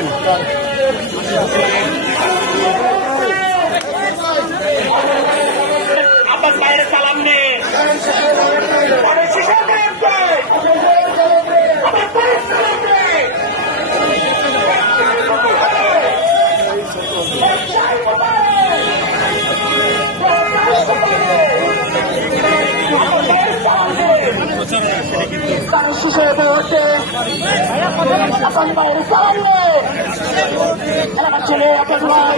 আসেন। আব্বাস ভাইয়ের সালাম নে শিশুর বসে আব্বাস ভাইয়ের সালাম নে এলাকার ছেলে আব্বাস ভাই